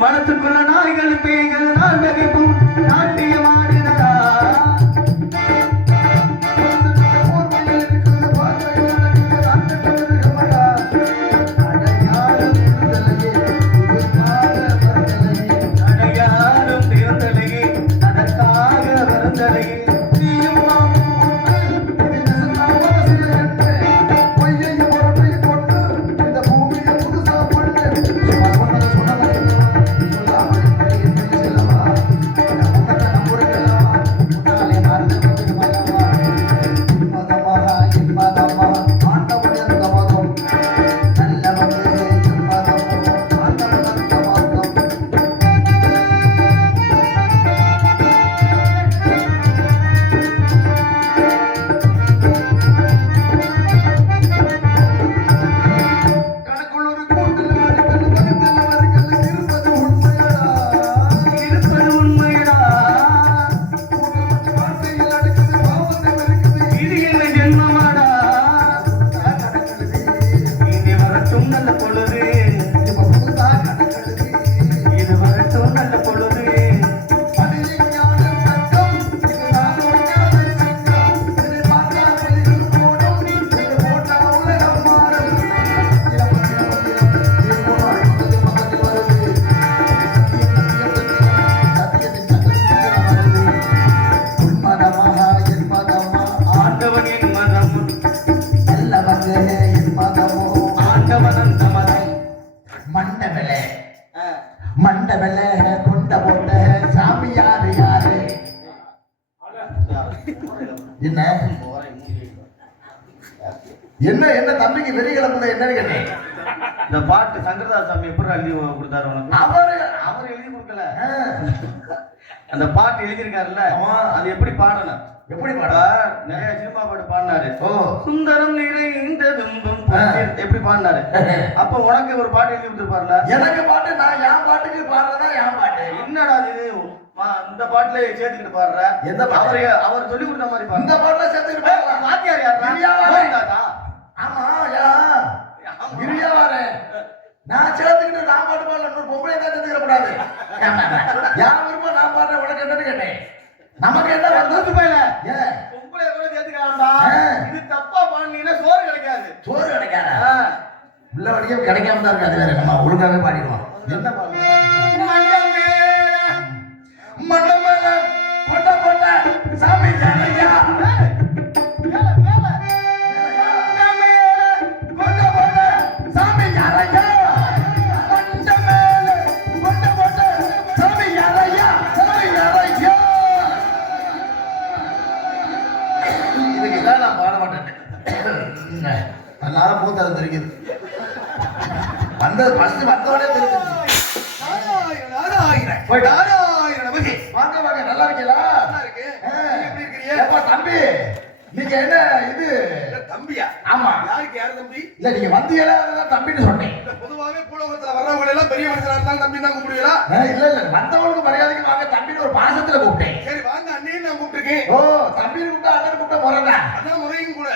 மனத்துக்குள்ள நாய்கள் பேய்கள் நான் வகைப்பும் நாட்டியமாடுதடா மண்டபல கொண்ட போட்ட சாமி யாரு யாரு என்ன என்ன என்ன தம்பிக்கு வெறி கிளம்புல என்னன்னு கேட்டேன். இந்த பாட்டு சங்கரதாஸ் சாமி எப்படி எழுதி கொடுத்தாரு உனக்கு? அவர் எழுதி கொடுக்கல, அந்த பாட்டு எழுதியிருக்காருல்ல அது எப்படி பாடணும் எப்படி பாட நிறைய சினிமா பாட்டு பாடினாரு. சுந்தரம் நிறைந்த துன்பம் எப்படி பாடினாரு. அப்ப உனக்கு ஒரு பாட்டு எழுதி கொடுத்துருப்பாருல. எனக்கு பாட்டு நான் என் பாட்டுக்கு பாடுறதா என் பாட்டு. என்னடா இது இந்த பாட்டுல சேர்த்துக்கிட்டு பாடுற? எந்த பாட்டு? அவர் சொல்லி கொடுத்த மாதிரி பாடு. இந்த பாட்டுல சேர்த்துக்கிட்டு பாடலாம். வாத்தியார் யாரா? ஆமா யா கிரியாவாரே நான் சேர்த்துக்கிட்டு நான் பாட்டு பாடல. பொம்பளை தான் சேர்த்துக்கிற கூடாது. யார் விரும்ப நான் பாடுறேன் உனக்கு என்னன்னு கேட்டேன். நமக்கு என்ன வந்து போயில பொம்பளை கூட சேர்த்துக்கலாம்டா. இது தப்பா பாடினீங்கன்னா சோறு கிடைக்காது. சோறு கிடைக்காதா? உள்ள வரைக்கும் கிடைக்காம தான் இருக்கு. அது வேற நம்ம ஒழுங்காவே பாடிடுவோம். என்ன மண்டமேல கொண்ட போட்ட சாமி ஜானையா எல்லாரும் மூத்தது தெரியுது. வந்தது ஃபர்ஸ்ட் வந்தவனே தெரியுது. வாங்க வாங்க, நல்லா இருக்கீங்களா? எப்படி இருக்கீங்க தம்பி? நீங்க என்ன இது தம்பியா? ஆமா. யாருக்கு யாரு தம்பி? இல்ல நீங்க வந்தீங்களா அதான் தம்பின்னு சொன்னேன். பொதுவாவே பூலோகத்துல வர்றவங்க எல்லாம் பெரிய மனுஷனா இருந்தாலும் தம்பி தான் கூப்பிடுவீங்களா? இல்ல இல்ல வந்தவங்களுக்கு மரியாதைக்கு வாங்க தம்பின்னு ஒரு பாசத்துல கூப்பிட்டேன். சரி வாங்க அண்ணேன்னு நான் கூப்பிட்டுருக்கேன். ஓ தம்பின்னு கூப்பிட்டா அண்ணன் கூப்பிட்டா முறைதான். அதான் முறையும் கூட.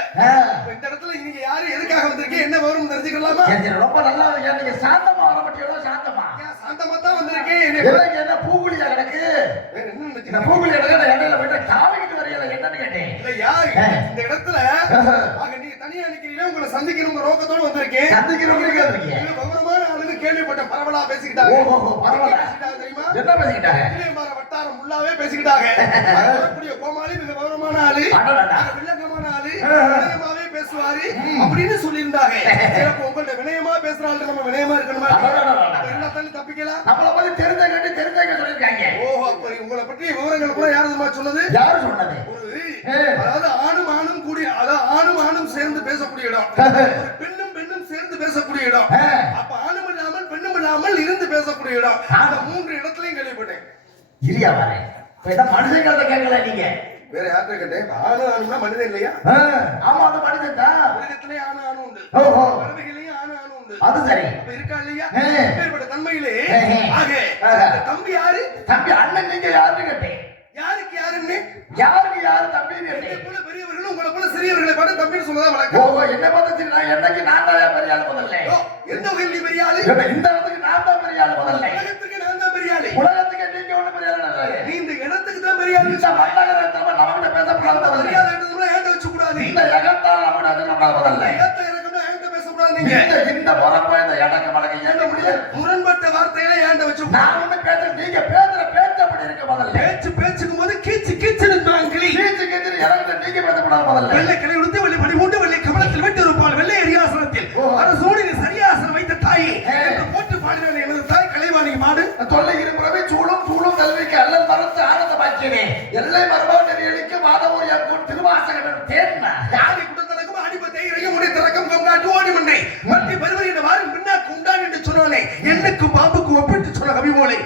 இந்த இடத்துல நீங்க யாரு எதுக்காக வந்திருக்கீங்க என்ன வரும் தெரிஞ்சுக்கலாமா? ரொம்ப நல்லா இருக்கீங்க. நீங்க சாந்தமா வர மாட்டீங்களா? சாந்தமா சாந்தமா தான் வந்திருக்கேன். என்ன பூக்குழியா கிடக்கு? என்ன பூக்குழியா கிடக்கு? இடையில போயிட்டு காவிக்கிட்டு வரையில என்னன்னு கேட்டேன். இல்லையா இந்த இடத்துல நீங்க தனியா நிக்கிறீங்க, உங்களை சந்திக்கணும் ரோக்கத்தோட வந்திருக்கேன். சந்திக்கிறவங்களுக்கு இருக்கீங்க கௌரவமான ஆளுன்னு கேள்விப்பட்ட பரவலா பேசிக்கிட்டாங்க. ஓஹோ பரவாயில்ல. தெரியுமா என்ன பேசிக்கிட்டாங்க? இளையமார வட்டாரம் ஃபுல்லாவே பேசிக்கிட்டாங்க. வரக்கூடிய கோமாளி மிக கௌரவமான ஆளு, வில்லங்கமான ஆளு, வினயமாவே பேசுவாரு அப்படின்னு சொல்லியிருந்தாங்க. சிறப்பு உங்கள்ட்ட வினயமா பேசுற ஆளு நம்ம வினயமா இருக்கணுமா? எல்லாத்தாலும் தப்பிக்கலாம். நம்மளை பத்தி தெரிஞ்சவங்க சொல்லியிருக்காங்க. ஓஹோ அப்ப உங்களை பற்றிய விவரங்கள் கூட யாரு சொன்னது? யாரு சொன்னது? அதாவது ஆணும் கூடிய, அதாவது ஆணும் சேர்ந்து பேசக்கூடிய இடம், பெண்ணும் சேர்ந்து பேசக்கூடிய இடம், அப்ப ஆணும் இல்லாமல் பெண்ணும் இல்லாமல் இருந்து பேசக்கூடிய இடம். அந்த மூன்று இடத்துலயும் கேள்விப்பட்டேன். இல்லையா பாரு மனுஷங்கள்ட்ட கேட்கல நீங்க வேற யார்கிட்ட கேட்டேன்? ஆணும்னா மனிதன் இல்லையா? ஆமா அந்த மனிதன் தான். மனிதத்திலே ஆணு உண்டு, பறவைகளையும் ஆணு உண்டு. அது சரி இருக்கா இல்லையா? ஏற்பட்ட தன்மையிலே ஆக தம்பி யாரு? தம்பி அண்ணன் நீங்க யாருன்னு கேட்டேன். யாருக்கு யாருன்னு? யாருக்கு யாரு தம்பி? போல பெரியவர்களும் உங்களை போல சிறியவர்களை பார்த்து தம்பின்னு சொல்லதான் வழக்கம். ஓ என்ன பார்த்து நான் என்னைக்கு நான் தான் பெரிய ஆளு முதல்ல. எந்த வகையில் நீ பெரிய ஆளு? இந்த இடத்துக்கு நான் தான் பெரிய ஆளு முதல்ல. உலகத்துக்கு நான் இந்த முறப்ப இந்த இடக்க மடக்க ஏண்ட முடியாது. முரண்பட்ட வார்த்தைகளை ஏண்ட வச்சு நான் ஒண்ணு பேசுறேன், நீங்க பேசுற பேச்சு அப்படி இருக்க முதல்ல. பேச்சுக்கும் போது கீச்சு கிளி கீச்சு கீச்சு இறங்குற நீங்க பேசக்கூடாது முதல்ல. வெள்ளை கிளை உடுத்து வெள்ளை படி மூட்டு வெள்ளை கமலத்தில் விட்டு இருப்பாள் வெள்ளை அரியாசனத்தில் அரசோடி சரியாசனம் வைத்த தாய் என்று போட்டு பாடினார் எனது தாய் கலைவாணி மாடு தொல்லை இருமுறவை சூழும் சூழும் கல்விக்கு அல்லல் மறந்து ஆனந்த பாக்கியனே எல்லை மரபா நெறியடிக்கு மாதவூர் என் திருவாசகன் தேர்னா யானை குடுத்தனக்கும் அடிபத்தை இறையும் உடைய திறக்கம் கொண்டாட்டு ஓடி மண்ணை மத்தி பருவரி என்ற வாரம் பின்னா குண்டான் என்று சொன்னானே எண்ணுக்கு பாம்புக்கு ஒப்பிட்டு சொன்ன கவி போலே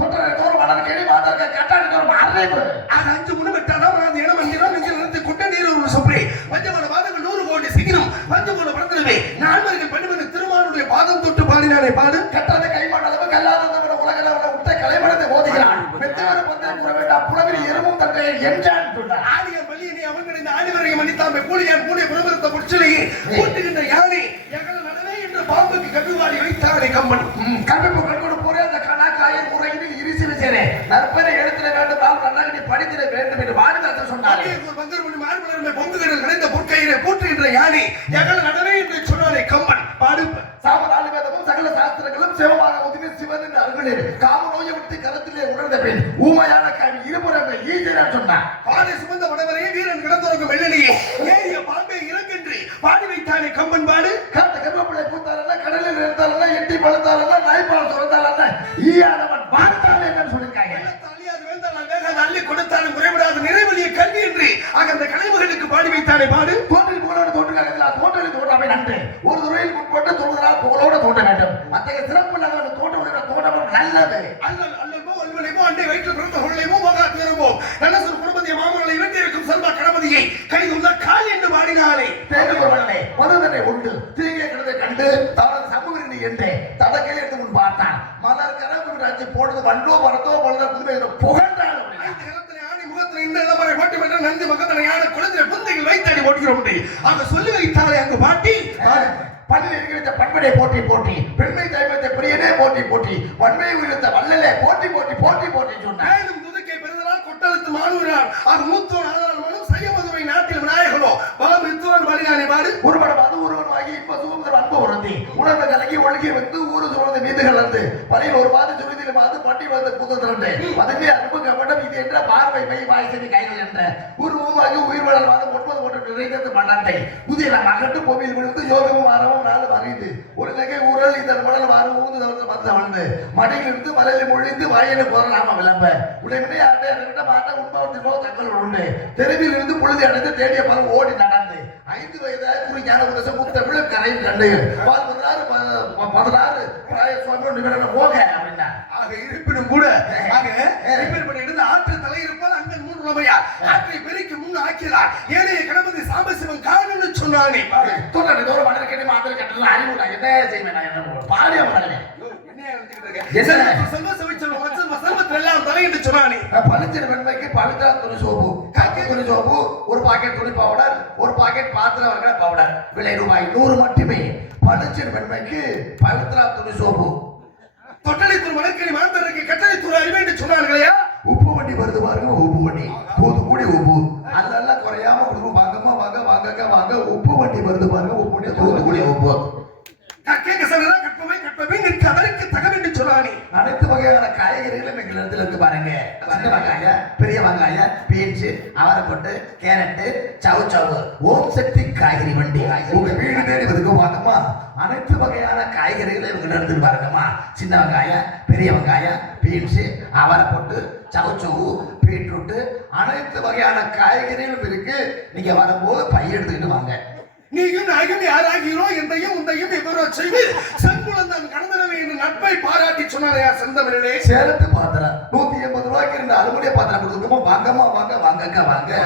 தொட்டரை தோறும் மலர் கேள்வி மாதர்க்க கட்டாணி தோறும் அறிவு அது 5 முன்னு விட்டாதான் அது இடம் அங்கிரும் நெஞ்சில் நிறுத்தி குட்ட நீர் ஒரு சொப்பே பஞ்சமான பாதங்கள் 100 கோடி சிக்கிரும் பஞ்சமான படத்திலே நான்மர்கள் பெண்மணி திருமானுடைய பாதம் தொட்டு பாடினானே பாடு கட்டாத கைமான் அளவு கல்லாதவன உலகளவன உட்டை கலைமணத்தை ஓதுகிறான் பெற்றவர் பந்தை கூற வேண்டாம் புலவில் எறும்பும் தங்கையை என்றான் சொன்னார் ஆடிய பள்ளியினை அவன் இந்த ஆடிவரையை மன்னித்தாமை கூலியான் கூடிய புறமரத்த புற்சிலையே கூட்டுகின்ற யானை எங்கள நடனே என்று பாம்புக்கு கவிவாடி வைத்தானே கம்மன் கல்விப்பு கண்கொடு போரே அந்த கணக்காயர் முறையில் இரிசி விசேனே நற்பனை எழுத்திட வேண்டும் நாம் நன்னகடி படித்திட வேண்டும் என்று வாடிதாசன் சொன்னாரே பங்கர்மணி மார்பலர்மை பொங்குகளில் கிடைந்த பொற்கையிலே கூட்டுகின்ற யானை எங்கள நடனே என்று சொன்னானே கம்மன் பாடு சாமதாளி வேதமும் சகல சாஸ்திரங்களும் சிவமாக உதவி சிவன் என்று அருளில் காம நோயை விட்டு கரத்திலே உணர்ந்த பின் ஊமையான கவி இருபுறங்கள் ஈஜினார் சொன்னார் பாதை சுமந்த உடவரையே வீரன் கிடந்துறக்கும் வெள்ளனியே ஏறிய பாம்பை இறக்கென்று பாடி வைத்தானே கம்பன் பாடு கட்ட கருவேப்பிள்ளை பூத்தாரல்ல கடலில் இருந்தாரல்ல எட்டி பழுத்தாரல்ல நாய்ப்பால் சுரந்தாரல்ல ஈயானவன் பார்த்தாலே என்னன்னு சொல்லியிருக்காங்க அள்ளி கொடுத்தாலும் குறைவிடாத நிறைவெளிய கல்வி என்று அந்த கலைமகளுக்கு பாடி வைத்தானே பாடு தோன்றில் புகழோடு தோன்றுகிறார்களா தோன்றலில் தோன்றாமை நன்று ஒரு துறையில் முற்பட்டு தோன்றுகிறார் புகழோடு தோன்ற வேண்டும் அத்தகைய சிறப்பு இல்லாதவர்கள் தோன்றுகிற தோன்றவும் நல்லது அல்லல் அல்லல்மோ அல்வலைமோ அண்டை வயிற்று பிறந்த பொருளைமோ மகா தேரமோ நல்லசூர் குடும்பத்திய மாமகளை இருந்து இருக்கும் செல்வ கணபதியை கைதுள்ள கால் என்று பாடினாலே தேர்ந்து கொள்ளலே மதுதனை உண்டு தீங்கே கிடந்த கண்டு தனது சமூகிருந்தி என்றே தடக்கையில் எடுத்து முன் பார்த்தான் மலர் கரப்பு ராஜ்ய போனது வண்டோ பரத்தோ பலத புதுமை புகழ்ந்தாலும் நந்தி மகத்தனை யானை குழந்தை புந்தைகள் வைத்தாடி ஓடுகிறோம் அங்க சொல்லி வைத்தாலே அங்கு பாட்டி பணியில் இருக்கிற பண்பனை போட்டி போட்டி பெண்மை தைமத்தை பிரியனே போட்டி போட்டி வன்மையை உயிர்த்த வல்லலே போட்டி போட்டி போட்டி போட்டி சொன்னார் முதுக்கை பெறுதலால் கொட்டழுத்து மாணுகிறார் அது மூத்தோர் ஆதாரமானும் செய்யமதுவை நாட்டில் விநாயகனோ பலம் இத்துவன் வழியானே பாடு ஒருவன் அது ஒருவன் ஆகி இப்ப சுதந்திர அன்பு உணர்ந்தி உணர்வு கலங்கி ஒழுகி வந்து ஊரு சுழந்து மீதுகள் வந்து பணியில் ஒரு மாத சுருதியில் மாது பட்டி வந்து புதுத்திரண்டு பதவி அன்பு கவனம் இது என்ற பார்வை மை வாய்சதி கைகள் என்ற உருவமாகி உயிர் வளர் மாதம் 9 ஒன்று நிறைந்தது மன்னத்தை புதிய அகட்டு கோவில் விழுந்து யோகமும் ஆரவம் நாள் மறைந்து ஒரு நகை ஊரல் இதன் மணல் வாரம் ஊந்து வந்து வளர்ந்து மடியிலிருந்து மலையில் மொழிந்து வாயில போறாம விளம்ப உடைவினை ஆட்ட மாட்ட உண்பாவத்திற்கோ தங்கள் உண்டு தெருவில் இருந்து பொழுது அடைந்து தேடிய பலம் ஓடி நடந்து 5 வயதாக குறிஞான உதசம் முத்தமிழ் கரையில் கண்டைகள் 16 சுவாமி நிகழ்வு போக அப்படின்னா ஆக இருப்பினும் கூட ஆக இப்படி இருந்து ஆற்று தலை இருப்பால் அங்கன் மூன்று உலமையார் ஆற்றை பெருக்கி முன் ஆக்கிறார் ஏனைய கணபதி சாம்பசிவன் காரணம்னு சொன்னானே தோட்டத்தை தோற மணல் கட்டி மாதிரி கட்டல அறிவு நான் என்ன செய்வேன் நான் என்ன பாடிய மணல் ஒரு பாக்கெட் துணி பவுடர் ஒரு பாக்கெட் பாத்திரம் பவுடர் விலை ரூபாய் 100 மட்டுமே பளிச்சின் வெண்மைக்கு பவித்ரா துணி சோப்பு தொட்டளித்தூர் மணக்கணி மாந்தருக்கு கட்டளைத்தூர் அறிவை என்று சொன்னார்களையா உப்பு வண்டி வருது பாருங்க உப்பு வண்டி தூத்துக்குடி உப்பு அதெல்லாம் குறையாம கொடுக்கும் வாங்கம்மா வாங்க வாங்க வாங்க உப்பு வண்டி வருது பாருங்க உப்பு வண்டி தூத்துக்குடி உப்பு கேட்க சொல்றா கற்பமே நிற்கு அதற்கு தகவல் சொன்னானே அனைத்து வகையான காய்கறிகளும் எங்கள் இடத்துல இருந்து பாருங்க சின்ன வெங்காயம் பெரிய வெங்காயம் பீன்ஸ் அவரைப்பொட்டு கேரட்டு சவு சவு ஓம் சக்தி காய்கறி வண்டி உங்க வீடு தேடி வதுக்கும் வாங்கம்மா அனைத்து வகையான காய்கறிகளை இவங்க எடுத்துட்டு பாருங்கம்மா சின்ன வெங்காயம் பெரிய வெங்காயம் பீன்ஸ் அவரைப்பொட்டு சவு சவு பீட்ரூட் அனைத்து வகையான காய்கறிகளும் இருக்கு நீங்க வரும்போது பை எடுத்துக்கிட்டு வாங்க நீயும் நாயகம் யாராகிறோ என்றையும் உந்தையும் எவரோ செய்து செங்குளந்தான் கடந்தனவே என்று நட்பை பாராட்டி சொன்னாரையா செந்தமிழே சேலத்து பாத்திரம் 180 ரூபாய்க்கு 2 அலுமினிய பாத்திரம் கொடுத்துருக்கோம் வாங்கம்மா வாங்க வாங்கக்கா வாங்க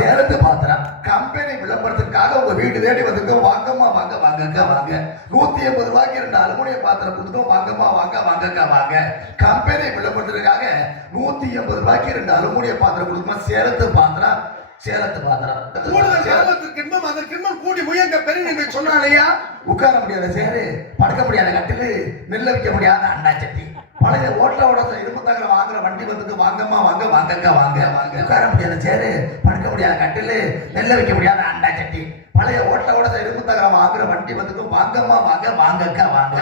சேலத்து பாத்திரம் கம்பெனி விளம்பரத்துக்காக உங்க வீடு தேடி வந்திருக்கோம் வாங்கம்மா வாங்க வாங்கக்கா வாங்க 180 ரூபாய்க்கு 2 அலுமினிய பாத்திரம் கொடுத்துருக்கோம் வாங்கம்மா வாங்க வாங்கக்கா வாங்க கம்பெனி விளம்பரத்துக்காக 180 ரூபாய்க்கு 2 அலுமினிய பாத்திரம் கொடுத்துருக்கோம் சேலத்து பாத்திரம் சேலத்து பாத்திரம் அதற்கு கூடி முயங்க பெரிய என்று சொன்னாலையா உட்கார முடியாத சேரு படுக்க முடியாத கட்டிலு நெல்ல வைக்க முடியாத அண்டா சட்டி பழைய ஓட்டோட இரும்பு தகர வாங்குற வண்டி வந்துட்டு வாங்கம்மா வாங்க வாங்கக்கா வாங்க வாங்க உட்கார முடியாத சேரு படுக்க முடியாத கட்டிலு நெல்ல வைக்க முடியாத அண்டா சட்டி பழைய ஓட்டோட இரும்பு தகர வாங்குற வண்டி வந்துட்டு வாங்கம்மா வாங்க வாங்கக்கா வாங்க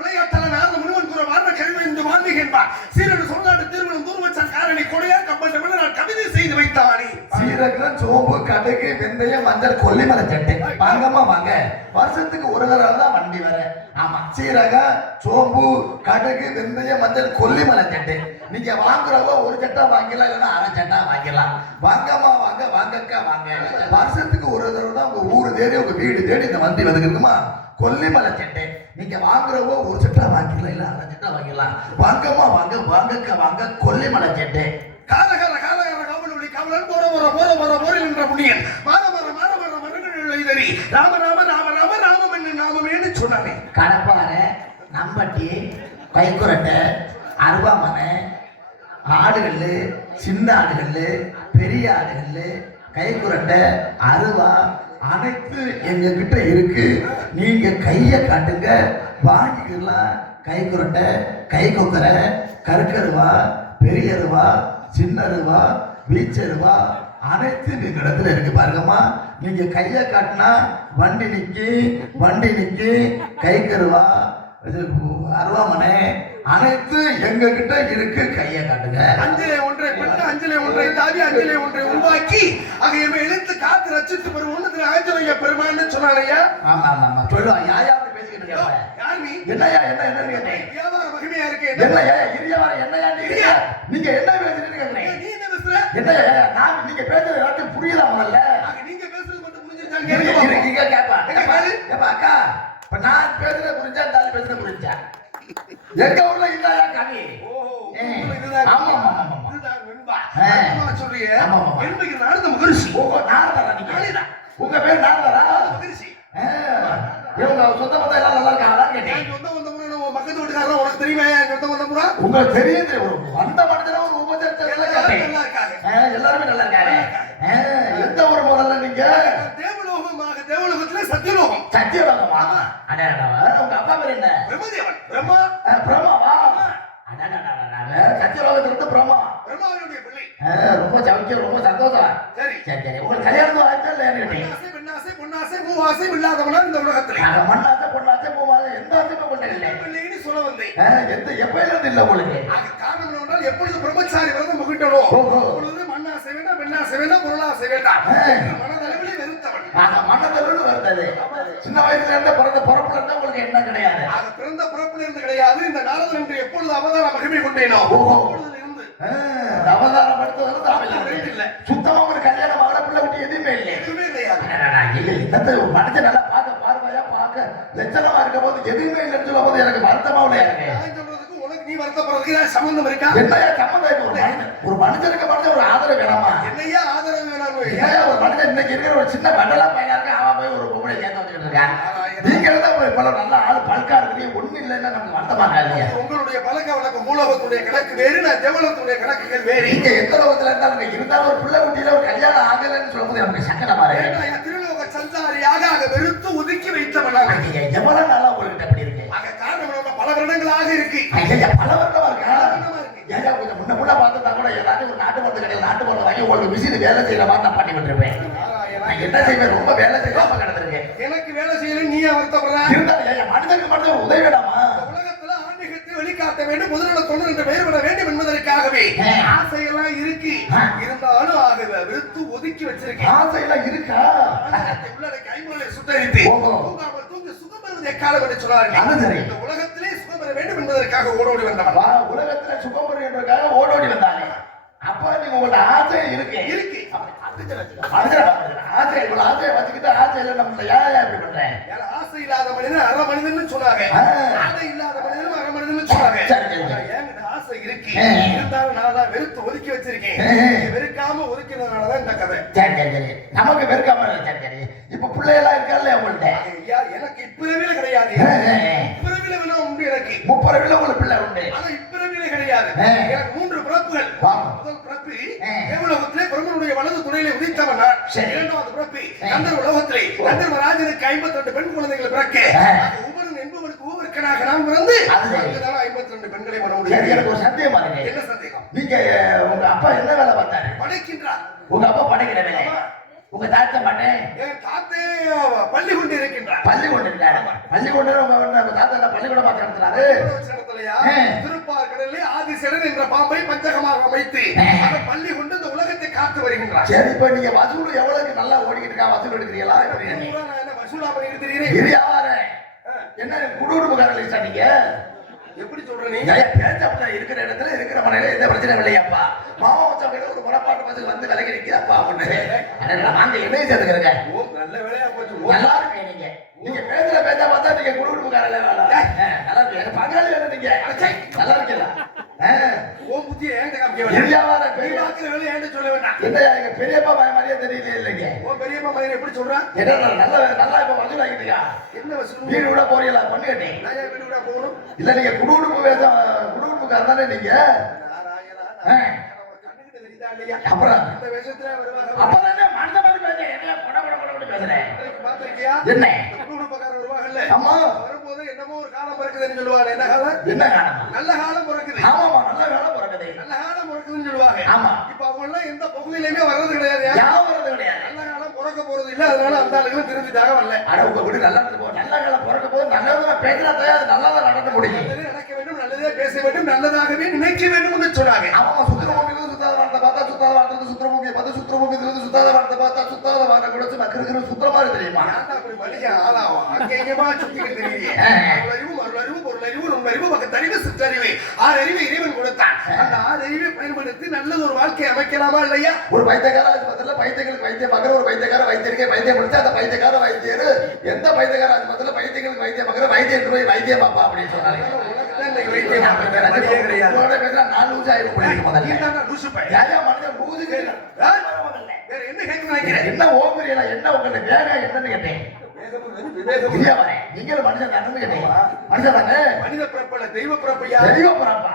விளையாட்டாளர் நாரத முனிவன் கூற வார்த்தை கழிவு இந்த வால்மீகி என்பார் சீரடு சொல்லாட்டு திருமணம் தூர்வச்சான் காரணி கொடையார் கம்பன் நான் கவிதை செய்து வைத்தானே சீரகம் சோம்பு கடுகு வெந்தயம் மஞ்சள் கொல்லிமலை சட்டை வாங்கம்மா வாங்க வருஷத்துக்கு ஒரு தடவை தான் வண்டி வர ஆமா சீரகம் சோம்பு கடுகு வெந்தயம் மஞ்சள் கொல்லிமலை சட்டை நீங்க வாங்குறவோ ஒரு சட்டா வாங்கிடலாம் இல்லைன்னா அரை சட்டா வாங்கிடலாம் வாங்கம்மா வாங்க வாங்கக்கா வாங்க வருஷத்துக்கு ஒரு தடவை தான் உங்க ஊரு தேடி உங்க வீடு தேடி இந்த வண்டி வந்துருக்குமா கொல்லிமலை சட்டை நீங்க வாங்குறவோ ஒரு சட்டா வாங்கிடலாம் இல்ல அரை சட்டா வாங்கிடலாம் வாங்கம்மா வாங்க வாங்கக்கா வாங்க கொல்லிமலை சட்டை காலகால காவலொளி காவலன் போரில் என்ற புண்ணியன் மாற மரங்கள் எழுதறி ராம ராமம் என்று நாமமேன்னு சொன்னானே கடப்பாறை நம்பட்டி கைக்குரட்டை அருவாமனை ஆடுகள் சின்ன ஆடுகள் பெரிய ஆடுகள் கைக்குரட்டை அருவா அனைத்து எங்க கிட்ட இருக்கு நீங்க கைய காட்டுங்க வாங்கிக்கலாம் கைக்குரட்டை கை கொக்கரை கருக்கருவா பெரியருவா சின்னருவா வீச்சருவா அனைத்து எங்க இடத்துல இருக்கு பாருங்கம்மா நீங்க கைய காட்டினா வண்டி நிக்கி கைக்கருவா அருவாமனை அனைத்து எங்க கிட்ட இருக்கு கைய காட்டுங்க அஞ்சலை ஒன்றை பட்டு அஞ்சலை ஒன்றை தாவி அஞ்சலை ஒன்றை உருவாக்கி அகையமே இழுத்து காத்து ரச்சித்து பெறும் ஒண்ணு ஆஞ்சலைய பெருமான்னு சொன்னாலையா ஆமா ஆமா சொல்லுவா யாயா பேசிக்கிட்டு இருக்க யார் நீ என்னையா என்ன கேட்டேன் வியாபார மகிமையா இருக்கு என்னையா இரியவார என்னையா நீங்க என்ன பேசிட்டு இருக்கீங்க நீ என்ன பேசுற என்னையா நான் நீங்க பேசுறது எல்லாத்தையும் புரியல முதல்ல நீங்க பேசுறது மட்டும் புரிஞ்சிருச்சாங்க நீங்க கேப்பா அக்கா இப்ப நான் பேசுறது புரிஞ்சா தாலி பேசுறது புரிஞ்சா எங்க ஊர்ல இல்லையா காமி ஆமா ஆமா ஆமா சொல்றீங்க ஆமா ஆமா என்பது நாரத மகரிஷி நாரதரா நீங்க உங்க பேர் நாரதரா மகரிஷி இவங்க சொந்த பந்தம் எல்லாம் நல்லா இருக்காங்களா கேட்டேன் சொந்த பந்தம் பக்கத்து வீட்டுக்காரங்க உனக்கு தெரியுமா சொந்த பந்தம் உங்களுக்கு தெரியுது வந்த மனிதன ஒரு உபதேசம் நல்லா இருக்காங்க எல்லாருமே நல்லா இருக்காங்க எந்த ஊர் முதல்ல நீங்க தேவலோகத்துல சத்தியலோகமா உங்க அப்பா பேர் என்ன பிரம்மதேவன் பிரம்மாவா சத்தியலோகத்துல இருந்து பிரம்மாவுடைய பிள்ளை ரொம்ப சௌக்கியம் ரொம்ப சந்தோஷம் சரி சரி உங்களுக்கு கல்யாணம் ஆச்சா இல்லையா பொன்னாசை பூவாசை இல்லாதவனா இந்த உலகத்துல மண்ணாசை பொண்ணாசை பூவாசை எந்த ஆசையும் கொண்டதில்லை பிள்ளைன்னு சொல்ல வந்தேன் எந்த எப்பயில இருந்து இல்ல உங்களுக்கு காரணம் என்னவென்றால் எப்பொழுது பிரம்மச்சாரி விரதம் முகிட்டனோ அப்பொழுது மண்ணாசை வேண்டாம் பெண்ணாசை வேண்டாம் பொருளாசை வேண்டாம் மனதளவிலே வெறுத்தவன் மனதளவில் வருத்தது சின்ன வயசுல இருந்து பிறந்த பிறப்புல இருந்தா உங்களுக்கு என்ன கிடையாது பிறந்த பிறப்புல இருந்து கிடையாது இந்த நாளது என்று எப்பொழுது அவதார மகிமை கொண்டேனோ அப்பொழுது இருந்து அவதாரம் எடுத்தது இல்ல சுத்தமா ஒரு கல்யாணம் ஆகல பிள்ளை விட்டு எதுவுமே இல்லை எதுவுமே கிடையாது மனுஷன் நல்லா பார்வையா பார்க்க லட்சணமா இருக்க போது எதுவுமே இல்லைன்னு சொல்லும் போது எனக்கு வருத்தமா உள்ள சொல்றதுக்கு உனக்கு நீ வருத்தப்படுறதுக்கு சம்பந்தம் இருக்கா என்னையா சம்பந்தம் ஒரு மனுஷனுக்கு மட்டும் ஒரு ஆதரவு வேணாமா என்னையா ஆதரவு வேணாம் ஒரு மனுஷன் இன்னைக்கு இருக்கிற ஒரு சின்ன வண்டலா பையனா இருக்க அவன் போய் ஒரு பொம்பளை சேர்த்து வச்சுக்கிட்டு இருக்கான் நீங்க பல நல்ல ஆளு பழக்கா இருக்கு ஒண்ணு இல்லைன்னா நமக்கு வருத்தமா இருக்காது உங்களுடைய பழக்க வழக்கம் மூலகத்துடைய கணக்கு வேறு நான் தேவலத்துடைய கணக்குகள் வேறு நீங்க எந்த லோகத்துல இருந்தாலும் ஒரு பிள்ளை குட்டியில ஒரு கல்யாணம் ஆகலன்னு சொல்லும்போது நமக்கு சங்கடமா இருக்கு திருலோக சஞ்சாரியாக அங்க வெறுத்து ஒதுக்கி வைத்தவனாக எவ்வளவு நாளா உங்களுக்கு அப்படி இருக்கு அங்க காரணம் பல வருடங்களாக இருக்கு பல வருடமா இருக்கா ஏங்க கொஞ்சம் முன்ன பார்த்துட்டா கூட ஏதாச்சும் ஒரு நாட்டு மருந்து கடையில் நாட்டு மருந்து வாங்கி உங்களுக்கு விசிறு வேலை செய்யற மாதிரி நான் பண்ணி விட்டுருவேன் நான் என்ன செய்வேன் ரொம்ப வேலை செய்யாம கிடந்திருக்கேன் எனக்கு வேலை செய்யணும் நீ வருத்தப்படுற இருந்தாலும் மனிதனுக்கு மட்டும் உதவி வேண்டாமா உலகத்துல ஆன்மீகத்தை வெளிக்காட்ட வேண்டும் முதல்ல தொண்டு என்று பெயர் விட வேண்டும் என்பதற்காகவே ஆசையெல்லாம் இருக்கு இருந்தாலும் ஆக வெறுத்து ஒதுக்கி வச்சிருக்கேன் ஆசையெல்லாம் இருக்கா உள்ளடக்கி ஐம்பொருளை சுத்தரித்து தூங்காமல் தூங்கு சுகம் பெறுவது எக்காலம் என்று சொன்னார்கள் இந்த உலகத்திலே சுகம் பெற வேண்டும் என்பதற்காக ஓடோடி வந்தவன் உலகத்துல சுகம் பெற என்பதற்காக ஓடோடி வந்தாங்க அப்ப நீங்க உங்களோட ஆசை இருக்கு ஆசையை வச்சுக்கிட்டு ஆசையில நம்ம ஏன் இப்படி பண்றேன் ஆசை இல்லாத மனிதன் அரை மனிதன் சொன்னாங்க ஆசை இல்லாத மனிதனும் அரை மனிதன் சொன்னாங்க ஆசை இருக்கு இருந்தாலும் நான் வெறுத்து ஒதுக்கி வச்சிருக்கேன் வெறுக்காம ஒதுக்கிறதுனாலதான் இந்த கதை சரி நமக்கு வெறுக்காம சரி இப்ப பிள்ளையெல்லாம் இருக்கா உங்கள்ட்ட எனக்கு இப்பிறவில கிடையாது இப்பிறவில வேணா உண்டு எனக்கு முப்பிறவில உங்களுக்கு பிள்ளை உண்டு ஆனா இப்பிறவில கிடையாது எனக்கு 3 பிறப்புகள் முதல் பிறப்பு தேவலோகத்திலே பிரம்மனுடைய வலது துணையிலே உதித்தவன் நான் இரண்டாவது பிறப்பு கந்தர் உலகத்திலே கந்தர்வராஜனுக்கு 52 பெண் குழந்தைகள் பிறக்க உபரன் என்பவனுக்கு ஊவர்க்கனாக நான் பிறந்து 52 பெண்களை மனம் சரி, எனக்கு ஒரு சந்தேகமா இருக்கு. என்ன சந்தேகம்? நீங்க உங்க அப்பா என்ன வேலை பார்த்தாரு? படைக்கின்றார். உங்க அப்பா படைக்கிற வேலை. உங்க தாத்தா மாட்டேன் என் தாத்தே பள்ளி கொண்டு இருக்கின்றார். பள்ளி கொண்டு இருக்காரு. பள்ளி கொண்டு உங்க தாத்தா என்ன பள்ளிக்கூடம் பார்த்து நடத்துறாரு? திருப்பார் கடலிலே ஆதிசேடன் என்ற பாம்பை பஞ்சகமாக அமைத்து அந்த பள்ளி கொண்டு இந்த உலகத்தை காத்து வருகின்றார். சரி, இப்ப நீங்க வசூல் எவ்வளவுக்கு நல்லா ஓடிக்கிட்டு இருக்கா? வசூல் எடுக்கிறீங்களா? நான் என்ன வசூலா பண்ணிட்டு தெரியுறேன்? என்ன குடுகுடுப்புக்காரங்க லிஸ்டா நீங்க? எப்படி சொல்ற நீ? பேச்சப்பட்ட இருக்கிற இடத்துல இருக்கிற மனையில எந்த பிரச்சனை இல்லையாப்பா? மாமா வச்சவங்க ஒரு முறப்பாட்டு பசங்க வந்து விலகி நிற்கிறாப்பா அப்படின்னு வாங்க என்னையும் சேர்த்துக்கிறேங்க. ஓ, நல்ல வேலையா போச்சு. நல்லா இருக்கு. நீங்க பேசுற பேச்சா பார்த்தா நீங்க குடுகுடுப்புக்காரல நல்லா இருக்கு. எங்க பங்காளி வேலை நீங்க நல்லா இருக்கல. ஓ புத்திய ஏன்ட காமிக்க பெரிய வேலை ஏன்ட சொல்ல வேண்டாம். என்னையா எங்க பெரியப்பா மாதிரியே தெரியல இல்லைங்க. ஓ பெரியப்பா மாதிரி எப்படி சொல்றான்? என்ன நல்லா இப்ப வசூல் ஆகிட்டியா? என்ன வசூல்? வீடு விட போறீங்களா? பண்ணு கட்டி. நான் ஏன் வீடு விட போகணும்? இல்ல நீங்க குடுகுடுப்புக்காரர் தானே நீங்க? கண்ணுகிட்ட தெரியுதா இல்லையா? அப்புறம் இந்த விஷயத்துல வருவாங்க. அப்புறம் என்ன மனச மாதிரி பேசுறேன்? என்ன கொட பேசுறேன்? பாத்திருக்கியா? என்ன குடும்பக்காரர் வருவாங்கல்ல. ஆமா, வரும்போது என்னமோ ஒரு காலம் பிறக்குதுன்னு சொல்லுவாங்க. என்ன காலம்? என்ன காரணமா? நல்ல காலம் பிறக்குது. ஆமாமா, நல்ல வேலை பிறக்குது. நல்ல காலம் பிறக்குதுன்னு சொல்லுவாங்க. ஆமா, இப்ப அவங்க எல்லாம் எந்த பகுதியிலுமே வர்றது கிடையாது. யாரும் வர்றது கிடையாது. நல்ல காலம் பிறக்க போறது இல்ல. அதனால அந்த ஆளுகளும் திரும்பிட்டாக வரல. அட உங்க வீடு நல்லா இருக்கு போ. நல்ல காலம் பிறக்க போது நல்லதா பேசினா தயார் நல்லதா நடக்க முடியும். நல்லதே நடக்க வேண்டும், நல்லதே பேச வேண்டும், நல்லதாகவே நினைக்க வேண்டும் என்று சொன்னாங்க. ஆமா, சுத்திரபூமியிலிருந்து சுத்தாத வார்த்தை பார்த்தா சுத்தாத வார்த்தை, சுத்திரபூமியை பார்த்து சுத்திரபூமியிலிருந்து சுத்தாத வார்த்தை பார்த்தா சுத்தாத வார்த்தை கூட நக்கிருக்கிற சுத்திர மாதிரி தெரியுமா? ஏன்டா அப்படி மனுஷன் ஆளாவும்? அங்கேயுமா சுத்திக்கிட்டு தெரியுது. அருளறிவு, பொருளறிவு, நுண்ணறிவு, பகுத்தறிவு, சிற்றறிவு, 6 அறிவு இறைவன் கொடுத்தான். அந்த 6 அறிவை பயன்படுத்தி நல்ல ஒரு வாழ்க்கை அமைக்கலாமா இல்லையா? ஒரு பைத்தியக்கார ஆஸ்பத்திரியில பைத்தியங்களுக்கு வைத்தியம் பார்க்கிற ஒரு பைத்தியக்கார வைத்தியருக்கே வைத்தியம் முடிச்சு அந்த பைத்தியக்கார வைத்தியர் எந்த பைத்தியக்கார ஆஸ்பத்திரியில பைத்தியங்களுக்கு வைத்தியம் பார்க்கிற வைத்தியர் போய் வைத்தியம் பாப்பா அப்படின்னு சொன்னாங்க. என்ன ஓபரியல என்ன உங்களை வேற என்னன்னு கேட்டேன். நீங்க மனுஷன் தானே கேட்டீங்க? மனுஷன் தானே? மனித பிறப்பல தெய்வ பிறப்பையா? தெய்வ பிறப்பா?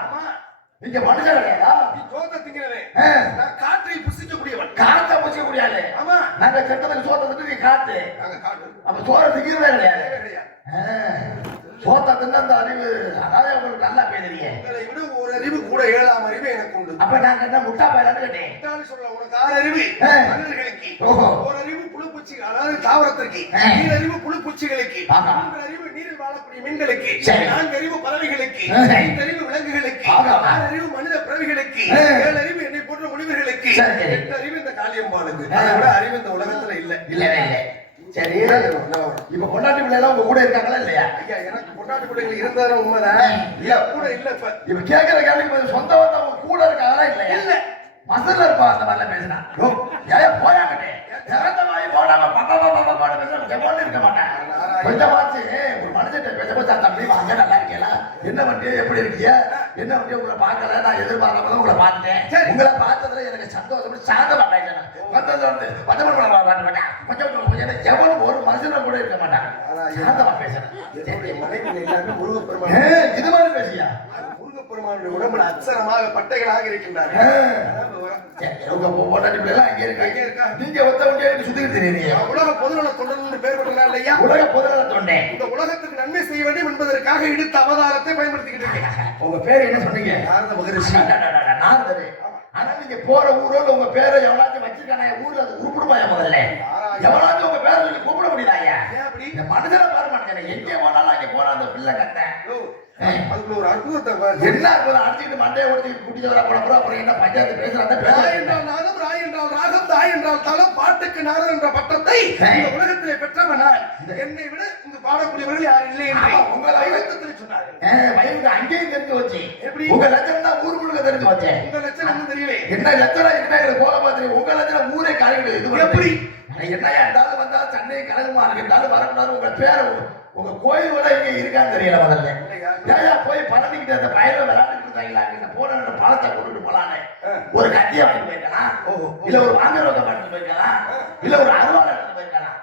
நீங்க மனுஷன் கிடையாதா? நீ சோத்த திங்கிறவன். நான் காற்றை புசிக்கக்கூடியவன். காற்றை புசிக்க முடியாது. ஆமா, நாங்க செத்ததுக்கு சோத்தை திட்டு நீ காத்து. நாங்க காற்று. அப்ப சோறை திங்கிறதே கிடையாது. சோத்தை தின்னு அந்த அறிவு அதாவது உங்களுக்கு நல்லா பேசுறீங்க. உங்களை விட ஒரு அறிவு கூட 7ஆம் அறிவு எனக்கு உண்டு. அப்ப நாங்க என்ன முட்டா பையலான்னு கேட்டேன். முட்டாள் சொல்ல உனக்கு 6 அறிவு மனிதர்களுக்கு. ஒரு அறிவு புழுப்பூச்சி அதாவது தாவரத்திற்கு. 7 அறிவு புழுப்பூச்சிகளுக்கு. 3 அறிவு நீரில் வாழக்கூடிய மீன்களுக்கு. 4 அறிவு பறவைகளுக்கு. 5 அறிவு விலங்குகளுக்கு. 6 அறிவு மனித பிறவிகளுக்கு. 7 அறிவு என்னை போன்ற முனிவர்களுக்கு. 8 அறிவு இந்த காளியம்பாளுக்கு. அதை விட அறிவு இந்த உலகத்துல இல்ல. இல்லவே இல்லை. சரி, இப்ப பொண்டாட்டி பிள்ளை எல்லாம் உங்க கூட இருக்காங்களா இல்லையா? ஐயா, எனக்கு பொண்டாட்டி பிள்ளைகள் இருந்தாலும் உண்மைதான். இல்ல கூட இல்ல. இப்ப கேட்கிற கேள்விக்கு சொந்த வந்து அவங்க கூட இருக்காங்களா இல்லையா? இல்ல, மசல்ல இருப்பா அந்த மாதிரிலாம் பேசினா போயாங்கட்டே போடாம இருக்க மாட்டேன். கொஞ்சமாச்சு ஒரு மனுஷன் பேச தம்பி வாங்க நல்லா இருக்கீங்களா, என்ன வண்டி எப்படி இருக்கீங்க, என்ன வண்டி உங்களை பார்க்கல, நான் எதிர்பார்க்காம உங்களை பார்த்துட்டேன், உங்களை பார்த்ததுல எனக்கு சந்தோஷம் சாந்த மாட்டேன் வந்தது வந்து கொஞ்சம் எவனும் ஒரு மனுஷனும் கூட இருக்க மாட்டான். சாந்தமா பேசுறேன். இது மாதிரி பேசியா? முருகப்பெருமானுடைய உடம்புல அச்சரமாக பட்டைகளாக இருக்கின்றார்கள். நீங்க ஒத்த வண்டியா சுத்திட்டு தெரியுறீங்க. உலக பொதுநல தொண்டன் பேர் பெற்றா இல்லையா? உலக பொதுநல தொண்டை. இந்த உலகத்துக்கு நன்மை செய்ய வேண்டும் என்பதற்காக எடுத்த அவதாரத்தை பயன்படுத்திக்கிட்டு இருக்கேன். உங்க பேர் என்ன சொன்னீங்க? நாரத மகரிஷி. நாரதரு. ஆனா நீங்க போற ஊரோட உங்க பேரை எவனாச்சும் வச்சிருக்கானே ஊர்ல அது உருப்பிடுமாயா? முதல்ல எவனாச்சும் உங்க பேரை சொல்லி கூப்பிட முடியுதாயா? இந்த மனுஷனை பாரு மாட்டேன். எங்கே போனாலும் அங்கே போற அந்த பிள்ளை கத்த அதுக்குள்ள ஒரு அற்புதத்தை என்ன அற்புதம் அடிச்சுட்டு மண்டையை ஓடிச்சுட்டு கூட்டிட்டு வர போன அப்புறம் என்ன பஞ்சாயத்து பேசுறாங்க. ராய் என்றால் நாதம், ராய் என்றால் ராகம், தாய் என்றால் தலம், பாட்டுக்கு நாதம் என்ற பட்டத்தை இந்த உலகத்திலே பெற்றவனால் என்னை விட இங்கு பாடக்கூடியவர்கள் யாரும் இல்லை என்று உங்கள் வைரத்தில் சொன்னார்கள். வயது அங்கேயும் தெரிஞ்சு வச்சு எப்படி உங்க லட்சணம் தான் ஊர் முழுக்க தெரிஞ்சு வச்சேன். உங்க லட்சணம் தெரியவே என்ன லட்சணம் என்ன போல பார்த்து உங்க லட்சணம் ஊரே கலந்து இது எப்படி என்னையா இருந்தாலும் வந்தா சென்னை கலகுமா இருந்தாலும் வரக்கூடாது. உங்க பேர் உங்க கோயில் விட இங்க இருக்கான்னு தெரியல. முதல்ல ஏயா போய் பழனிக்கிட்ட அந்த பயிரை விளையாண்டுட்டு இருந்தாங்களா போன பழத்தை கொண்டுட்டு போலான்னு ஒரு கத்தியை வாங்கி போயிருக்கலாம், இல்ல ஒரு வாங்கரோக்க பண்ணிட்டு போயிருக்கலாம், இல்ல ஒரு அருவாளை எடுத்து போயிருக்கலாம்.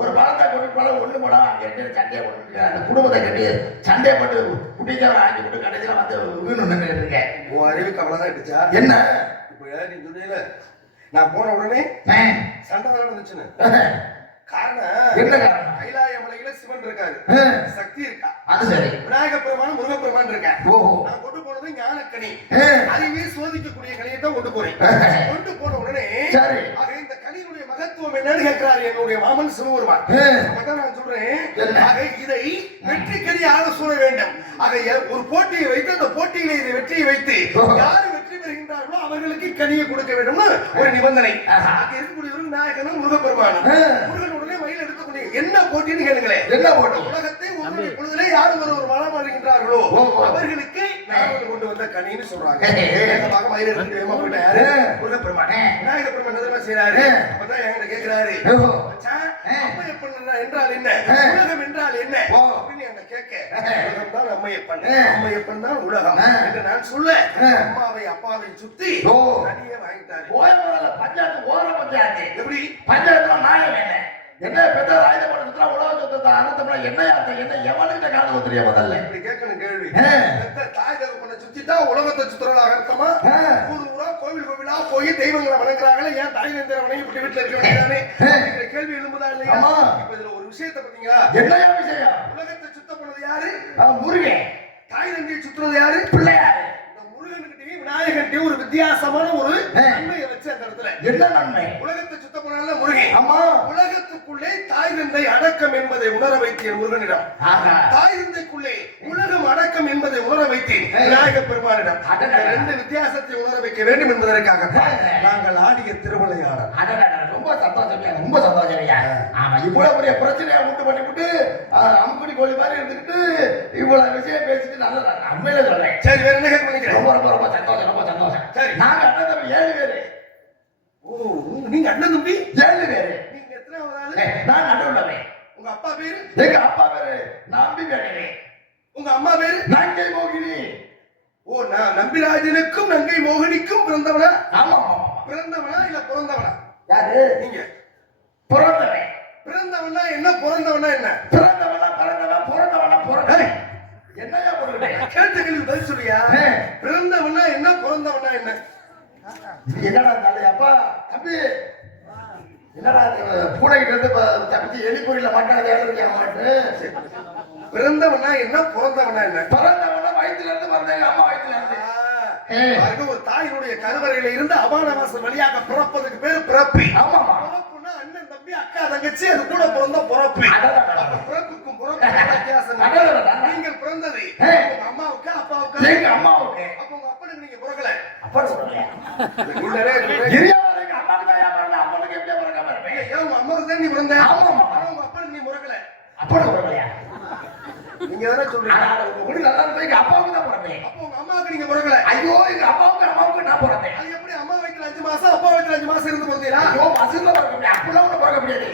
ஒரு பழத்தை கொண்டுட்டு போல ஒண்ணு போட அங்கே சண்டையை போட்டு அந்த குடும்பத்தை கட்டி சண்டையை போட்டு குட்டிச்சவரை ஆக்கி போட்டு கடைசியில வந்து வீணு நின்று இருக்கேன். உன் அறிவுக்கு அவ்வளவுதான் எடுத்துச்சா? என்ன இப்ப நீ சொன்னீல நான் போன உடனே சண்டை தான் வந்துச்சுன்னு காரணம் என்ன காரணம்? கைலாய மலையில சிவன் இருக்காரு, சக்தி இருக்கா. அது சரி. விநாயக பெருமான் முருகப்பெருமான் இருக்கா. ஓஹோ. நான் கொண்டு போனது ஞானக்கனி அறிவை சோதிக்கக்கூடிய கனியை தான் கொண்டு போறேன். கொண்டு போன உடனே சரி ஆக இந்த கனியினுடைய மகத்துவம் என்னன்னு கேட்கிறாரு என்னுடைய மாமன் சிவபெருமான். அப்பதான் நான் சொல்றேன், ஆக இதை வெற்றி கனியாக சூழ வேண்டும். ஆக ஒரு போட்டியை வைத்து அந்த போட்டியில இதை வெற்றியை வைத்து யாரு வெற்றி பெறுகின்றார்களோ அவர்களுக்கு கனியை கொடுக்க வேண்டும் ஒரு நிபந்தனை. அங்க இருக்கக்கூடியவர்கள் நாயகனும் முருகப்பெருமானும். முருகன் உடனே மயில் எடுத்துக்கூடிய என்ன போட்டின்னு கேளுங்களேன். என்ன போட்டி? உலகத்தை ஒவ்வொரு பொழுதுல யாரு ஒரு வளம் வருகின்றார்களோ அவர்களுக்கு நாயகன் கொண்டு வந்த கனின்னு சொல்றாங்க. மயில் எடுத்து வேகமா போயிட்டாரு முருகப்பெருமான். விநாயகர் பெருமான் என்ன செய்யறாரு? அப்பதான் என்கிட்ட கேட்கிறாரு, அம்மையப்பன் என்றால் என்ன, உலகம் என்றால் என்ன அப்படின்னு என்ன கேட்க, உலகம் தான் அம்மையப்பன், அம்மையப்பன் தான் உலகம் என்று நான் சொல்ல அம்மாவை அப்பாவை சுத்தி கனியை வாங்கிட்டாரு. பஞ்சாயத்து ஓர பஞ்சாயத்து எப்படி பஞ்சாயத்துல நாயம் என்ன பெற்ற ராயுத படத்துல உலக சொத்தை அனந்தம்னா என்ன அர்த்தம், என்ன எவனுக்கிட்ட காது தெரியா முதல்ல இப்படி கேட்கணும் கேள்வி. தாய் தகப்பனை சுத்திட்டா உலகத்தை சுத்துறதாக அர்த்தமா? ஊர் ஊரா கோவில் கோவிலா போய் தெய்வங்களை வணங்குறாங்களே, ஏன் தாய் நந்திர வணங்கி இப்படி வீட்டுல இருக்க வேண்டியதானே கேள்வி எழும்புதா இல்லையா? இப்ப இதுல ஒரு விஷயத்தை பாத்தீங்களா? என்னையா விஷயம்? உலகத்தை சுத்த போனது யாரு? முருகன். தாய் நந்தியை சுத்துறது யாரு? பிள்ளையாரு. முருகன்கிட்டயும் விநாயகன்கிட்டயும் ஒரு வித்தியாசமான ஒரு நன்மையை வச்சு அந்த இடத்துல என்ன நன்மை? உலகத்தை சுத்த போனால முருகன். ஆமா, உலகத்துக்குள்ளே தாய் தந்தை அடக்கம் என்பதை உணர வைத்தேன் முருகனிடம். தாய் தந்தைக்குள்ளே உலகம் அடக்கம் என்பதை உணர வைத்தேன் விநாயக பெருமானிடம். ரெண்டு வித்தியாசத்தை உணர வைக்க வேண்டும் என்பதற்காக நாங்கள் ஆடிய திருவிளையாடல். ரொம்ப சந்தோஷம், ரொம்ப சந்தோஷம். ஆமா, இவ்வளவு பெரிய பிரச்சனையை உண்டு பண்ணிவிட்டு அம்புடி கோழி மாதிரி இருந்துக்கிட்டு இவ்வளவு விஷயம் பேசிட்டு நல்லா உண்மையில சொல்றேன். சரி, வேற என்ன கேட்க பண்ணிக்கிறேன்? ரொம்ப ரொம்ப ரொம்ப சந்தோஷம், ரொம்ப சந்தோஷம். சரி, நாங்க அண்ணன் தம்பி 7 பேரு. ஓ, நீங்க அண்ணன் தம்பி 7 பேரு. நீங்க எத்தனாவது ஆளு? நான் நடுவுள்ளவன். உங்க அப்பா பேரு? எங்க அப்பா பேரு நம்பி கேட்டேன். உங்க அம்மா பேரு? நங்கை மோகினி. ஓ, நான் நம்பிராஜனுக்கும் நங்கை மோகினிக்கும் பிறந்தவனா? ஆமா. பிறந்தவனா இல்ல பிறந்தவனா? யாரு நீங்க? பிறந்தவன். பிறந்தவனா என்ன, பிறந்தவனா என்ன? பிறந்தவனா பிறந்தவன். என்னையா போட்டுக்கிட்டேன்? கேட்ட கேள்வி பதில் சொல்லியா? பிறந்தவனா என்ன, பிறந்தவனா என்ன? என்னடா தலையாப்பா தம்பி, என்னடா பூனைகிட்ட இருந்து தப்பிச்சு எலிப்பொறியில மாட்டாது. பிறந்தவனா என்ன, பிறந்தவனா என்ன? பிறந்தவனா வயிற்றுல இருந்து பிறந்தேன், அம்மா வயிற்றுல இருந்து. ஒரு தாயினுடைய கருவறையில இருந்து அபானவாசல் வழியாக பிறப்பதுக்கு பேரு பிறப்பு. ஆமா, பிறப்புனா அண்ணன் தம்பி அக்கா தங்கச்சி அது கூட பிறந்த பிறப்பு. பிறப்புக்கும் வித்தியாசம். நீங்கள் பிறந்தது உங்க அம்மாவுக்கு அப்பாவுக்கு? எங்க அம்மாவுக்கு. அப்ப உங்க அப்பனுக்கு நீங்க பிறக்கல? அப்பா சொல்றேன். அம்மாவுக்கு எப்படி பிறக்காம இருப்பேன்? ஏன் உங்க அம்மாவுக்கு தான் நீ பிறந்த? ஆமா, உங்க அப்பனுக்கு நீ பிறக்கல? அப்பா பிறக்கலையா? நீங்க தானே சொல்றீங்க. எங்க அப்பாவுக்கு தான் பிறந்தேன். அப்ப உங்க அம்மாவுக்கு நீங்க பிறக்கல? ஐயோ, எங்க அம்மாவுக்கு நான் பிறந்தேன். அது எப்படி அம்மா வயித்துல 5 மாசம் அப்பா வயித்துல 5 மாசம் இருந்து பிறந்தீங்களா? ஐயோ, மசில பிறக்க முடியாது, அப்பெல்லாம் ஒண்ணு பிறக்க முடியாது.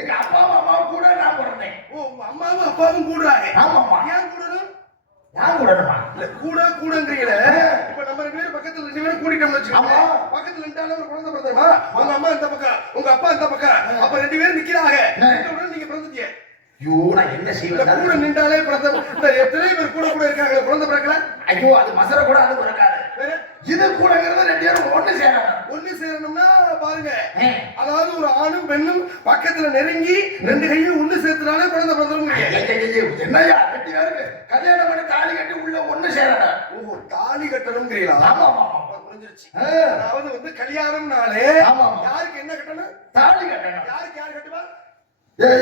எங்க அப்பாவும் கூட நான் பிறந்தேன். ஓ, உங்க அம்மாவும் அப்பாவும் கூடுறாங்க. ஆமாமா. ஏன் கூடணும்? நான் கூடணுமா? இல்ல, கூடன்றீங்களே. இப்ப நம்ம 2 பேரும் பக்கத்துல 2 பேரும் கூட்டிட்டோம்னு வச்சுக்கோங்க. பக்கத்துல நின்றாலும் ஒரு குழந்தை பிறந்தமா, உங்க அம்மா இந்த பக்கம் உங்க அப்பா இந்த பக்கம், அப்ப 2 பேரும் நிக்கிறாங்க. நீங்க பிறந்துட்டீங்க. ஐயோ, நான் என்ன செய்வேன்? கூட நின்றாலே பிறந்த எத்தனை பேர் கூட இருக்காங்க குழந்தை பிறக்கல? ஐயோ, அது மசர கூட அது பிறக்காது. இது கூடங்கிறது 2 பேரும் ஒண்ணு சேரணும்னா பாருங்க, அதாவது ஒரு ஆணும் பெண்ணும் பக்கத்துல நெருங்கி 2 கையும் ஒண்ணு சேர்த்துனாலே குழந்தை பிறந்துரும். என்னையா 2 பேருக்கு கல்யாணம் பண்ணி தாலி கட்டி உள்ள ஒண்ணு சேரணும். ஓ, தாலி கட்டணும்ங்கிறீங்களா? ஆமா, புரிஞ்சிருச்சு. அதாவது கல்யாணம்னாலே யாருக்கு என்ன கட்டணும்? தாலி கட்டணும். யாருக்கு யார் கட்டுவா?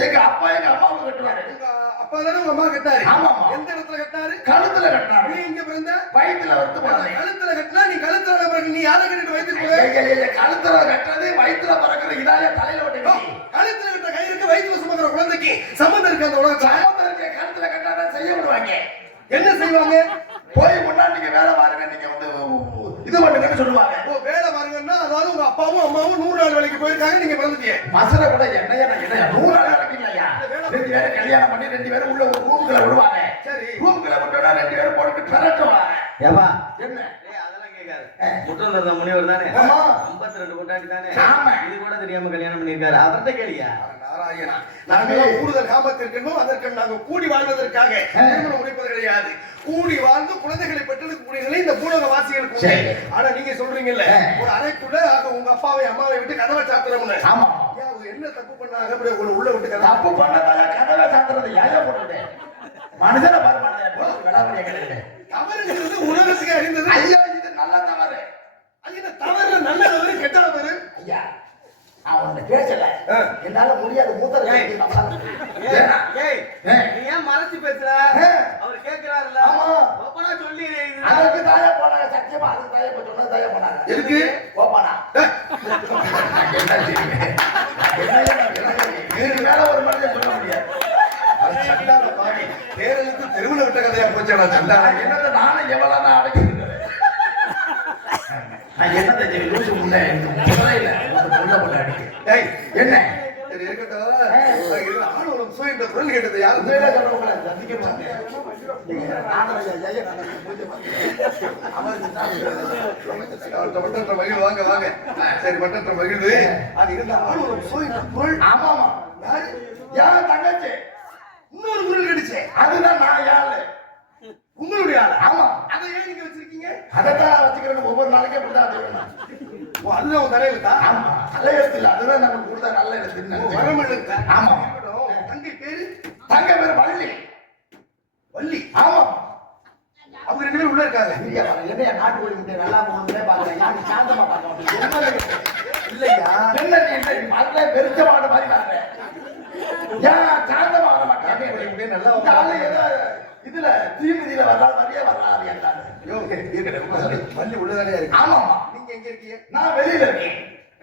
எங்க அப்பா எங்க அம்மாவும் கட்டுவாரு. உங்க அப்பா தானே உங்க அம்மா கட்டாரு? ஆமா. எந்த இடத்துல கட்டாரு? கழுத்துல கட்டினாரு. நீ எங்க பிறந்த? வயித்துல வந்து பிறந்தேன். கழுத்துல கட்டினா நீ கழுத்துல பிறகு நீ யாரை கட்டிட்டு வயிற்றுக்கு போற? கழுத்துல கட்டுறது வயித்துல பறக்குறது, இதாலே தலையில ஓட்டி. கழுத்துல கட்ட கயிறுக்கு வயித்துல சுமக்கிற குழந்தைக்கு சம்பந்தம் இருக்கு அந்த உலகத்துல? சம்பந்தம் இருக்கு. கழுத்துல கட்டாதான் செய்ய விடுவாங்க. என்ன செய்வாங்க? போய் முன்னாடி நீங்க வேலை பாருங்க, நீங்க வந்து இது பண்ணுங்கன்னு சொல்லுவாங்க. ஓ, வேலை பாருங்கன்னா அதாவது உங்க அப்பாவும் அம்மாவும் 100 நாள் வேலைக்கு போயிருக்காங்க, நீங்க பிறந்துட்டீங்க. மசர கூட என்னையா 100 நாள் வேலைக்கு இல்லையா? 2 பேரும் கல்யாணம் பண்ணி 2 பேரும் உள்ள ஒரு ரூம்குள்ள விடுவாங்க. சரி, ரூம்குள்ள விட்டோம்னா 2 பேரும் போட்டு பெரட்டுவாங்க. ஏப்பா என்ன? அதெல்லாம் கேட்காது. முற்றந்த முனிவர் தானே, 52 கொண்டாடி தானே, இது கூட தெரியாம கல்யாணம் பண்ணிருக்காரு. அவர்கிட்ட கேளியா? நாராயணா, நாங்கள் கூடுதல் காமத்திற்கென்றும் அதற்கு நாங்கள் கூடி வாழ்வதற்காக திருமணம் முடிப்பது கிடையாது. கூடி வாழ்ந்து குழந்தைகளை பெற்றெடுக்கக்கூடிய நிலை இந்த பூலோக வாசிகளுக்கு உண்டு. ஆனா நீங்க சொல்றீங்கல்ல, ஒரு அறைக்குள்ள உங்க அப்பாவை அம்மாவை விட்டு கதவை சாத்துறோம்னு. ஆமா. என்ன தப்பு பண்ணாங்க? அப்படி உள்ள விட்டு தப்பு பண்ணதால கதவை சாத்துறது யாரையா போட்டுட்டேன்? மனுஷனை பாரு, விடாம கேட்கிறேன். தவறுங்கிறது உலகத்துக்கு அறிந்தது. ஐயா இது நல்ல தவறு. ஐயா தவறு நல்ல தவறு கெட்ட தவறு. ஐயா நான் உன்னை பேசல. என்னால முடியாது மூத்தர் ஏய், நீ ஏன் மறைச்சு பேசுற? அவர் கேக்குறாருல்ல. ஆமா. ஓப்பனா சொல்லி இது. அதுக்கு தாயா போனாங்க சத்தியமா அதுக்கு தாயா போய் சொன்னது தாயா போனாங்க. எதுக்கு? ஓப்பானா இதுக்கு மேல ஒரு மனிதன் சொல்ல முடியாது. அது சண்டால பாவி. தேரலுக்கு தெருவுல விட்ட கதையா போச்சாடா சண்டால. என்னது நானும் எவ்வளவு நான் அடக்கி இருக்கிறேன். நான் என்னத்தை செய்வேன்? லூசு முன்னே முதலையில முள்ள முள்ள அடிக்கிறேன். டேய் என்ன சரி இருக்கட்டும். இதுல ஆணவம் சூய் இந்த குரல் கேட்டது யாரு? உண்மையிலே சொல்றவங்கள சந்திக்க மாட்டேன். நானும் ஐயா நான் பூஜை மட்டற்ற மகிழ் வாங்க வாங்க. சரி மட்டற்ற மகிழ்வு. அது இருந்த ஆணவம் சூய் இந்த குரல். ஆமா ஆமா யாரு? யார் தங்கச்சி இன்னொரு குரல் கேட்டுச்சே. அதுதான் நான் யாரு. உங்களுடைய ஆளா? ஆமா அதை ஏன் நீங்க வச்சிருக்கீங்க? அதைத்தான் வச்சுக்கிறேன். ஒவ்வொரு நாளைக்கும் அப்படிதான் சொல்லணும். ஓ அதுதான் உன் தலையில தான். ஆமா தலையெழுத்து இல்லை. அதுதான் நமக்கு கொடுத்த நல்ல எழுத்து. வரம் எழுத்த. ஆமா. தங்கை பேரு? தங்க பேர் வள்ளி. வள்ளி. ஆமா அவங்க ரெண்டு பேரும் உள்ள இருக்காங்க. இல்லையா என்னைய நாட்டுக்கோழி முட்டை நல்லா போகணும்னே பாக்குறேன். யாரு சாந்தமா பார்க்க மாட்டேன். இல்லையா? என்ன நீ அதுல பெருச்ச மாட்ட மாதிரி பாக்குறேன். ஏன் சாந்தமா வர மாட்டேன். நல்லா இந்த ஆளு ஏதோ இதுல தீமிதியில வர்றாரு மாதிரியே வர்றாரு என்றாரு. வள்ளி உள்ளதானே இருக்கு. ஆமாமா நீங்க எங்க இருக்கீங்க? நான் வெளியில இருக்கேன்.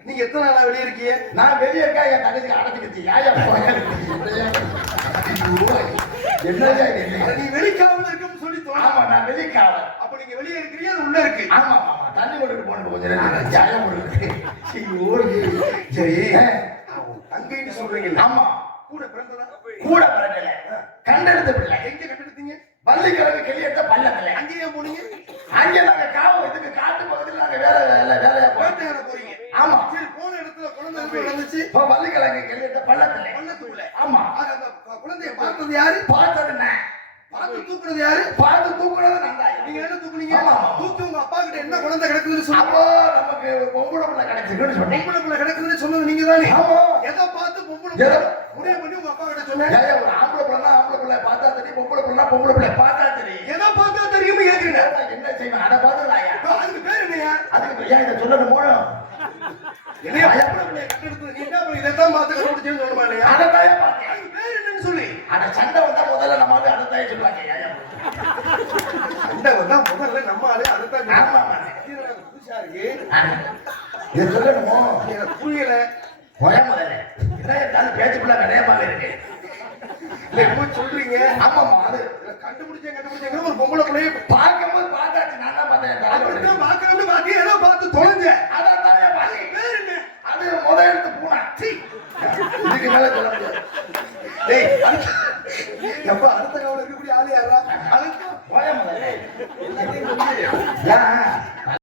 நீங்க எத்தனை நாளா வெளியே இருக்கீங்க? நான் வெளியே இருக்கா என் தங்கச்சிக்கு அடைச்சிக்கிச்சு. யாயா என்னையா இது? நீ வெளிக்காவல இருக்குன்னு சொல்லி ஆமா தோணும். நான் வெளிக்காவல். அப்ப நீங்க வெளியே இருக்கிறீங்க அது உள்ள இருக்கு. ஆமா ஆமா தண்ணி கொண்டுட்டு போன கொஞ்சம் நேரம் ஜாயம் போடுறது. சரி தங்கைன்னு சொல்றீங்கல்ல. ஆமா கூட பிறந்ததா? கூட பிறக்கல கண்டெடுத்த பிள்ளை. எங்க கட்டெடுத்தீங்க? பள்ளிக்கிழமை கிளியத்த பள்ளத்துல. அங்கேயே போனீங்க? அங்க நாங்க காவல் இதுக்கு காட்டு பக்கத்துல நாங்க வேலையா போறோம். வேட்டையாட போறீங்க? ஆமா சரி போன இடத்துல குழந்தை எப்படி நடந்துச்சு? இப்போ பள்ளிக்கிழமை கிளியத்த பள்ளத்துல. பள்ளத்துக்குள்ள. ஆமா ஆக அந்த குழந்தைய பார்த்தது யாரு? பார்த்தது நான். பார்த்து தூக்குறது யாரு? பார்த்து தூக்குறது நான் தான். நீங்க என்ன தூக்குனீங்க? ஆமா. தூக்கி உங்க அப்பா கிட்ட என்ன குழந்தை கிடக்குதுன்னு சொன்னீங்க? அப்போ நமக்கு பொம்பளை பிள்ளை கிடைச்சிருக்குன்னு சொன்னேன். பொம்பளை பிள்ளை கிடக்குதுன்னு சொன்னது நீங்க தானே? ஆமா எதை பார்த்து பொம்பளை எதை? பிள்ளை முடிவு பண்ணி உங்க அப்பா கிட்ட சொன்னேன்? ஏன் ஒரு ஆம்பளை பிள்ளைனா ஆம்பளை பிள்ளை பார்த்தா தெரியும், பொம்பளை பிள்ளைனா பொம்பளை பிள்ளை பார்த்தா தெரியும். எதை பார்த்தா தெரியுமே கேக்குறீங்க? நான் என்ன செய்வேன்? அதை பார்த்து நான் அதுக்கு பேர் என்னையா? அதுக்கு ஏன் இதை சொல்லணும் போனோம்? என்னையா பொம்பளை பிள்ளைய கட்டெடுத்தது? நீ என்ன பண்ணி இதைத்தான் பார்த்து கண்டுபிடிச்சேன்னு சொல்லணுமா இல்லையா? அதை தான் பார்த்தேன். அதுக்கு பேர் என்னன்னு சொல்லி? அட சண்டை வந்தா முதல்ல நம்ம வந்து அதை தான் சொல்லுவாங்க. சண்டை வந்தா முதல்ல நம்ம ஆளு அதைத்தான் ஆமா, சொல்லுவாங்க. ஆமா. இது எனக்கு புதுசா இருக்கு. இதை சொல்லணுமோ? எனக்கு புரியல. முதல்ல என்ன இருந்தாலும் பேச்சுக்குள்ள விடயமாவே இருக்கு. இல்ல என்னமோ சொல்றீங்க. ஆமாமா அது கண்டுபிடிச்சேங்க ஒரு பொம்பளை பிள்ளைய பார்க்கும்போது பார்த்தாச்சு. நான் தான் பார்த்தேன். அப்படித்தான் பார்க்கணும்னு பாத்தி ஏதோ பார்த்து தொலைஞ்ச. அதான் தான் பார்த்தேன். பேர் என்ன? அது முதல் எடுத்து பூனா. சீ. இதுக்கு மேல சொல்ல முடியாது. டேய் எப்ப அடுத்த கவலை இருக்கக்கூடிய ஆளு யாரா? அதுக்கு போய முதல்ல. எல்லாத்தையும் சொல்லி ஏன்